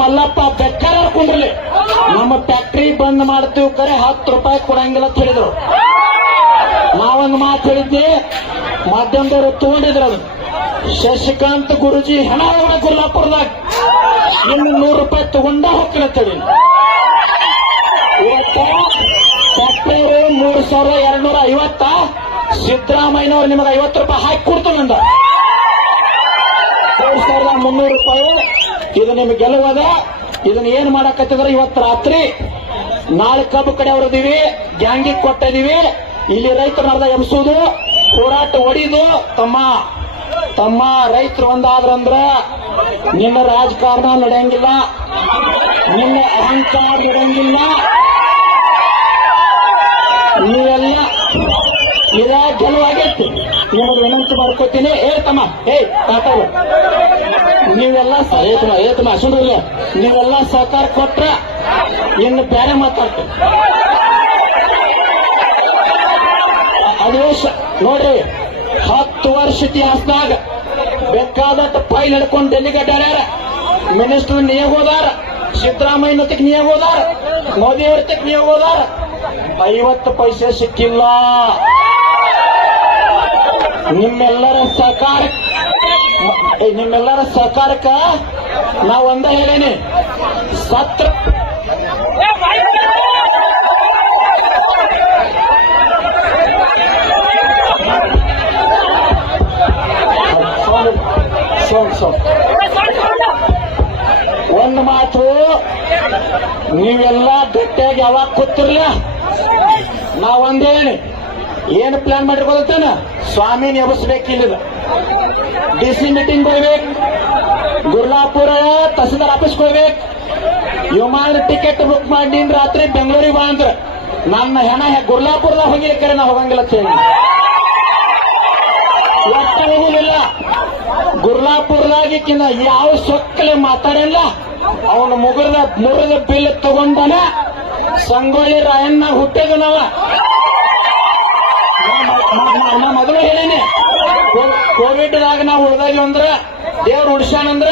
ಮಲ್ಲಪ್ಪ ಬೆಕ್ಕರ ಕುಂಡ್ರಲಿ ನಮ್ಮ ಫ್ಯಾಕ್ಟ್ರಿ ಬಂದ್ ಮಾಡ್ತೀವಿ ಕರೆ 10 ರೂಪಾಯಿ ಕೊಡಂಗಿಲ್ಲ ಅಂತ ಹೇಳಿದ್ರು. ನಾವೊಂದು ಮಾತು ಹೇಳಿದ್ದೆ, ಮಾಧ್ಯಮದವರು ತಗೊಂಡಿದ್ರು. ಅದು ಶಶಿಕಾಂತ್ ಗುರುಜಿ ಹಣ ಗುರ್ಲಾಪುರದಾಗ ಇನ್ನು 100 ರೂಪಾಯಿ ತಗೊಂಡ ಹೋಗ್ತಿರತ್ತೇಳಿ. ಫ್ಯಾಕ್ಟ್ರಿ 3250, ಸಿದ್ದರಾಮಯ್ಯನವ್ರು ನಿಮಗೆ 50 ರೂಪಾಯಿ ಹಾಕಿ ಕೊಡ್ತಾನಂದ. 3300 ರೂಪಾಯಿ ಇದು ನಿಮ್ಗೆ ಗೆಲುವದ. ಇದನ್ನ ಏನ್ ಮಾಡಕತ್ತಿದ್ರೆ ಇವತ್ತು ರಾತ್ರಿ ನಾಳೆ ಕಬ್ಬು ಕಡೆ ಅವರದೀವಿ, ಗ್ಯಾಂಗಿಗೆ ಕೊಟ್ಟಿದೀವಿ. ಇಲ್ಲಿ ರೈತರನ್ನ ಎಬ್ಸೋದು, ಹೋರಾಟ ಹೊಡಿದು. ತಮ್ಮ ರೈತರು ಒಂದಾದ್ರಂದ್ರ ನಿನ್ನ ರಾಜಕಾರಣ ನಡೆಯಂಗಿಲ್ಲ, ನಿನ್ನ ಅಹಂಕಾರ ನಡೆಯಂಗಿಲ್ಲ. ನೀವೆಲ್ಲ ಇದ ಗೆಲುವಾಗೈತಿ. ನಿಮಗೆ ವಿನಂತಿ ಮಾಡ್ಕೋತೀನಿ. ತಮ್ಮ ತಾತಾರು ನೀವೆಲ್ಲ ಸುಂದ್ರಲ್ಲ, ನೀವೆಲ್ಲ ಸಹಕಾರ ಕೊಟ್ರ ಇನ್ನು ಬೇರೆ ಮಾತಾಡ್ತೀವಿ. ಅದೇಶ ನೋಡ್ರಿ, 10 ವರ್ಷ ಇತಿಹಾಸದಾಗ ಬೇಕಾದಟ್ಟು ಫೈಲ್ ಹಿಡ್ಕೊಂಡು ಡೆಲ್ಲಿಗೆ ಅಡ್ಡಾಡ್ಯಾರ. ಮಿನಿಸ್ಟರ್ ನಿಯೋಗ ಹೋದಾರ, ಸಿದ್ದರಾಮಯ್ಯನೊತ್ತಿಗೆ ನಿಯೋಗ ಹೋದಾರ, ಮೋದಿ ಅವ್ರತಿಗೆ ನಿಯೋಗ ಹೋದಾರ. 50 ಪೈಸೆ ಸಿಕ್ಕಿಲ್ಲ. ನಿಮ್ಮೆಲ್ಲರ ಸಹಕಾರಕ್ಕ ನಾವು ಒಂದ ಹೇಳೇನಿ, ಸತ್ರ ಒಂದು ಮಾತು, ನೀವೆಲ್ಲ ಗಟ್ಟಿಯಾಗಿ ಯಾವಾಗ ಕೂತಿರ್ಲ, ನಾವೊಂದೇಳಿ ಏನು ಪ್ಲಾನ್ ಮಾಡಿರ್ಬೋದತ್ತೇನ, ಸ್ವಾಮಿನ ಎಬ್ಬಿಸ್ಬೇಕಿಲ್ಲ, DC ಮೀಟಿಂಗ್ ಹೋಗ್ಬೇಕು, ಗುರ್ಲಾಪುರ ತಹಸೀಲ್ದಾರ್ ಆಫೀಸ್ಗೆ ಹೋಗ್ಬೇಕು, ವಿಮಾನ ಟಿಕೆಟ್ ಬುಕ್ ಮಾಡಿ ರಾತ್ರಿ ಬೆಂಗಳೂರಿಗೆ ಬಾ ಅಂದ್ರ ನನ್ನ ಹೆಣ ಗುರ್ಲಾಪುರದಾಗ ಹೋಗಿರ್ತಾರೆ. ನಾ ಹೋಗಂಗಿಲ್ಲ ಅಂತ ಹೇಳಿ ಒಟ್ಟು ಹೋಗುದಿಲ್ಲ. ಗುರ್ಲಾಪುರದಾಗಿಕ್ಕಿನ್ನ ಯಾವ ಸೊಕ್ಕಲೆ ಮಾತಾಡಿಲ್ಲ. ಅವನು ಮುರಿದ ಬಿಲ್ ತಗೊಂಡನ. ಸಂಗೊಳ್ಳಿ ರಾಯಣ್ಣ ಹುಟ್ಟಿದ ನಾವ ಮೊದಲು ಹೇಳೇನೆ, ಕೋವಿಡ್ದಾಗ ನಾವು ಉಳ್ದಾಗಿ ಅಂದ್ರ ದೇವ್ರು ಉಡ್ಸ್ಯಾನಂದ್ರ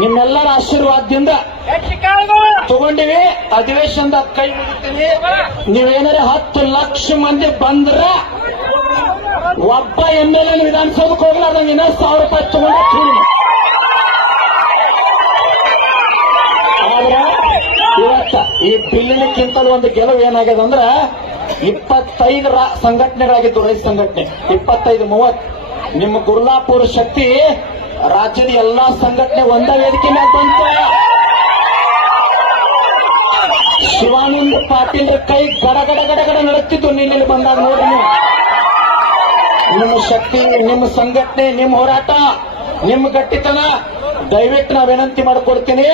ನಿಮ್ಮೆಲ್ಲರ ಆಶೀರ್ವಾದದಿಂದ ತಗೊಂಡಿವಿ. ಅಧಿವೇಶನದ ಕೈ ಮುಗಿತೀವಿ. ನೀವೇನಾರ 10 ಲಕ್ಷ ಮಂದಿ ಬಂದ್ರ ಒಬ್ಬ MLA ವಿಧಾನಸೌಧಕ್ಕೆ ಹೋಗ್ಲಾರ್ದಂಗ 1000 ರೂಪಾಯಿ ತಗೊಂಡ. ಆದ್ರ ಇವತ್ತ ಈ ಬಿಲ್ಲಿನಕ್ಕಿಂತಲೂ ಒಂದು ಗೆಲುವು ಏನಾಗ್ಯದ ಅಂದ್ರ 25 ಸಂಘಟನೆಗಳಾಗಿದ್ದು, ರೈತ ಸಂಘಟನೆ 25-30. ನಿಮ್ಮ ಗುರ್ಲಾಪುರ ಶಕ್ತಿ ರಾಜ್ಯದ ಎಲ್ಲಾ ಸಂಘಟನೆ ಒಂದ ವೇದಿಕೆ ಮ್ಯಾಗ ಬಂತ. ಶಿವಾನಂದ ಪಾಟೀಲ್ ಕೈ ಗಡಗಡ ನಡುತ್ತಿದ್ದು ನಿನ್ನೆ ಬಂದಾಗ ನೋಡ್ರಿ. ನಿಮ್ಮ ಶಕ್ತಿ, ನಿಮ್ಮ ಸಂಘಟನೆ, ನಿಮ್ಮ ಹೋರಾಟ, ನಿಮ್ಮ ಗಟ್ಟಿತನ ದಯವಿಟ್ಟು ನಾ ವಿನಂತಿ ಮಾಡ್ಕೊಡ್ತೀನಿ.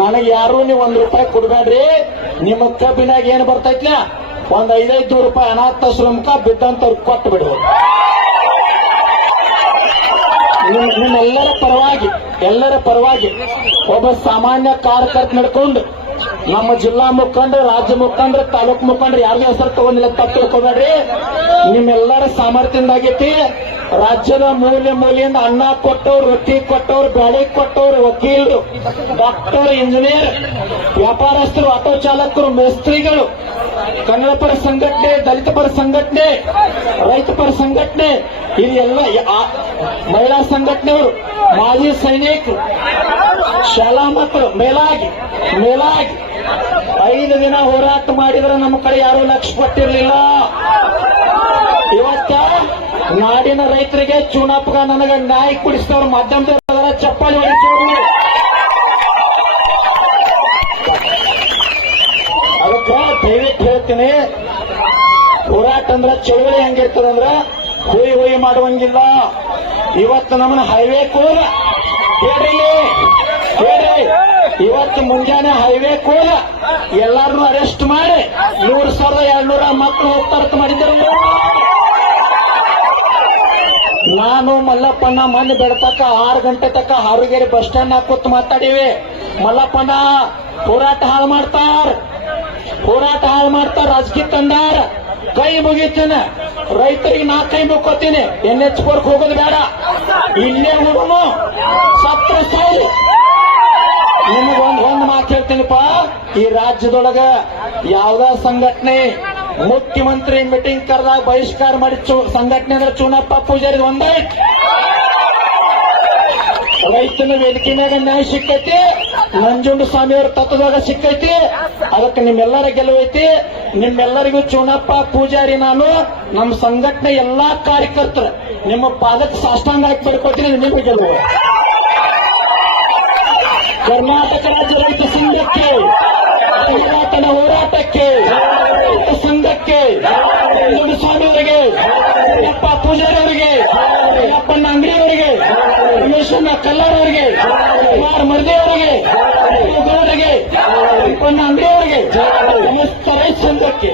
ನನಗೆ ಯಾರು ನೀವು 1 ರೂಪಾಯಿ ಕೊಡ್ಬೇಡ್ರಿ. ನಿಮ್ಮ ಕಬ್ಬಿನಾಗ ಏನು ಬರ್ತೈತ್ಲ ಒಂದು 500 ರೂಪಾಯಿ ಅನಾಥಾಶ್ರಮಕ್ಕ ಬಿದ್ದಂತವ್ರು ಕೊಟ್ಟು ಬಿಡ್ಬೋದು. ಎಲ್ಲರ ಪರವಾಗಿ ಒಬ್ಬ ಸಾಮಾನ್ಯ ಕಾರ್ಯಕರ್ತ ನಡ್ಕೊಂಡು ನಮ್ಮ ಜಿಲ್ಲಾ ಮುಖಂಡರು, ರಾಜ್ಯ ಮುಖಂಡರು, ತಾಲೂಕು ಮುಖಂಡರು ಯಾರಿಗೂ ಹೆಸರು ತಗೊಂಡಿಲ್ಲ, ತಪ್ಪು ತಿಳ್ಕೊಬೇಡ್ರಿ. ನಿಮ್ಮೆಲ್ಲರ ಸಾಮರ್ಥ್ಯದಾಗೈತಿ. ರಾಜ್ಯದ ಮೂಲೆಯಿಂದ ಅನ್ನ ಕೊಟ್ಟವ್ರು, ರೊಟ್ಟಿ ಕೊಟ್ಟವ್ರು, ಬ್ಯಾಳಿ ಕೊಟ್ಟವ್ರು, ವಕೀಲರು, ಡಾಕ್ಟರ್, ಇಂಜಿನಿಯರ್, ವ್ಯಾಪಾರಸ್ಥರು, ಆಟೋ ಚಾಲಕರು, ಮೇಸ್ತ್ರಿಗಳು, ಕನ್ನಡ ಪರ ಸಂಘಟನೆ, ದಲಿತ ಪರ ಸಂಘಟನೆ, ರೈತ ಪರ ಸಂಘಟನೆ, ಇದೆಲ್ಲ ಮಹಿಳಾ ಸಂಘಟನೆಯವರು, ಮಾಜಿ ಸೈನಿಕರು, ಶಾಲಾ ಮಕ್ಕಳು ಮೇಲಾಗಿ 5 ದಿನ ಹೋರಾಟ ಮಾಡಿದ್ರೆ ನಮ್ಮ ಕಡೆ ಯಾರೂ ಲಕ್ಷ ಕೊಟ್ಟಿರ್ಲಿಲ್ಲ. ಇವತ್ತ ನಾಡಿನ ರೈತರಿಗೆ ಚುನಾಪಕ ನನಗೆ ನ್ಯಾಯ ಕುಡಿಸಿದವರು ಮಾಧ್ಯಮದ ಚಪ್ಪಾಳಿ ಹೊಡಿಸೋದು. ಅದಕ್ಕೆ ದಯವಿಟ್ಟು ಹೇಳ್ತೀನಿ, ಹೋರಾಟ ಅಂದ್ರೆ ಚಳವಳಿ ಹೆಂಗಿರ್ತದಂದ್ರ ಹುಯಿ ಮಾಡುವಂಗಿಲ್ಲ. ಇವತ್ತು ನಮ್ಮನ್ನ ಹೈವೇ ಕೋಲ ಹೇಳ್ರಿ, ಇವತ್ತು ಮುಂಜಾನೆ ಹೈವೇ ಕೋಲ ಎಲ್ಲಾರನ್ನೂ ಅರೆಸ್ಟ್ ಮಾಡಿ 3200 ಮಕ್ಕಳು ಹೋಗ್ತಾರತ ಮಾಡಿದ್ದರು. ನಾನು ಮಲ್ಲಪ್ಪಣ್ಣ ಮೊನ್ನೆ ಬೆಳತಕ್ಕ 6 ಗಂಟೆ ತಕ್ಕ ಹಾರುಗೇರಿ ಬಸ್ ಸ್ಟ್ಯಾಂಡ್ ಕೂತ್ ಮಾತಾಡಿವಿ. ಮಲ್ಲಪ್ಪಣ್ಣ ಹೋರಾಟ ಹಾಳು ಮಾಡ್ತಾರ, ರಾಜಕೀಯ ತಂದಾರ. ಕೈ ಮುಗಿತೇನೆ, ರೈತರಿಗೆ 4 ಕೈ ಮುಕ್ಕೋತೀನಿ. NH 4 ಹೋಗೋದು ಬೇಡ, ಇಲ್ಲೇ ಹುಡುನು ಸತ್ರ ಸಾಯಿ. ನಿಮಗೆ ಈ ರಾಜ್ಯದೊಳಗ ಯಾವ್ದ ಸಂಘಟನೆ ಮುಖ್ಯಮಂತ್ರಿ ಮೀಟಿಂಗ್ ಕರೆದಾಗ ಬಹಿಷ್ಕಾರ ಮಾಡಿ ಸಂಘಟನೆ ಅಂದ್ರೆ ಚುನಪ್ಪ ಪೂಜಾರಿ ಒಂದೈತ್. ರೈತನ ವೇದಿಕೆ ಮ್ಯಾಗ ನ್ಯಾಯ ಸಿಕ್ಕೈತಿ, ನಂಜುಂಡ ಸ್ವಾಮಿ ಅವ್ರ ತತ್ವದಾಗ ಸಿಕ್ಕೈತಿ. ಅದಕ್ಕೆ ನಿಮ್ಮೆಲ್ಲರ ಗೆಲುವೈತಿ. ನಿಮ್ಮೆಲ್ಲರಿಗೂ ಚುನಪ್ಪ ಪೂಜಾರಿ ನಾನು ನಮ್ಮ ಸಂಘಟನೆ ಎಲ್ಲಾ ಕಾರ್ಯಕರ್ತರ ನಿಮ್ಮ ಪಾದಕ್ಕೆ ಸಾಷ್ಟಾಂಗ ಹಾಕಿ ಬರ್ಕೊತೀನಿ. ನಿಮಗೆ ಗೆಲುವು. ಕರ್ನಾಟಕ ರಾಜ್ಯ ರೈತ ಸಂಘಕ್ಕೆ, ಹೋರಾಟದ ಹೋರಾಟಕ್ಕೆ, ರೈತ ಸಂಘಕ್ಕೆ, ನಂಜುಂಡ ಸ್ವಾಮಿ ಅವರಿಗೆ, ಅಪ್ಪ ಪೂಜಾರಿ ಅವರಿಗೆ, ಅಪ್ಪನ ಅಂಗಡಿ ಅವರಿಗೆ, ರಮೇಶಣ್ಣ ಕಲ್ಲಾರ್ ಅವರಿಗೆ, ಕುಮಾರ್ ಮರ್ದಿ ಅವರಿಗೆ, ಗೌಡರಿಗೆ, ಅಪ್ಪನ ಅಂಗಡಿ ಅವರಿಗೆ, ಸಮಸ್ತ ರೈತ ಸಂಘಕ್ಕೆ